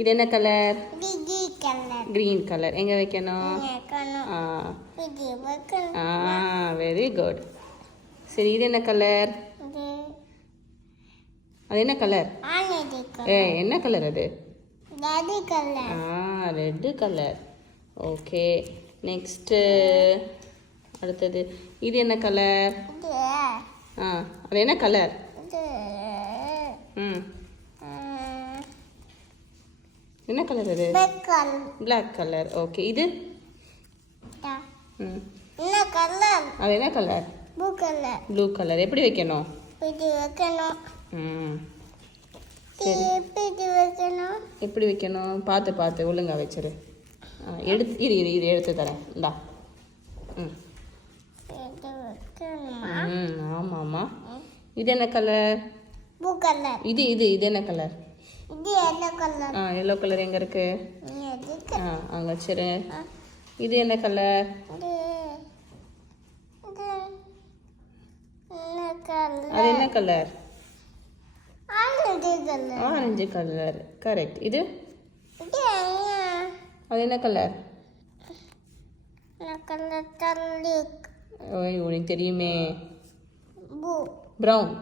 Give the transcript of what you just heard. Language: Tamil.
இது என்ன கலர்? இது கலர். Green colour. எங்க வைக்கணும்? இது வைக்கணும். Very good. சரி, இது என்ன கலர்? அது என்ன கலர்? ஆனது கலர். என்ன கலர் அது? Red colour. Red colour. Okay. Next அடுத்தது இது என்ன கலர்? இது அது என்ன கலர்? இது என்ன கலர் அது? black colour. Black colour. Okay. இது என்ன கலர்? அது என்ன colour? Blue colour. Blue colour. எப்படி வைக்கணும்? இது வைக்கணும். சரி, இது வைக்கணும். எப்படி வைக்கணும்? பார்த்து பார்த்து ஒழுங்கா வச்சிரு. இது எடுத்து தரேன். இந்தா. இது வைக்கணுமா? ஆமாம்மா. இது என்ன கலர்? Blue colour. இது என்ன கலர்? இது எல்லோ கலர். எல்லோ கலர் எங்கே இருக்கு? அங்கே வச்சிரு. இது என்ன கலர்? அது என்ன கலர்? Orange colour. கரெக்ட். இது அது என்ன கலர்? உனக்கு தெரியுமே. ப்ளூ. ப்ரௌன்.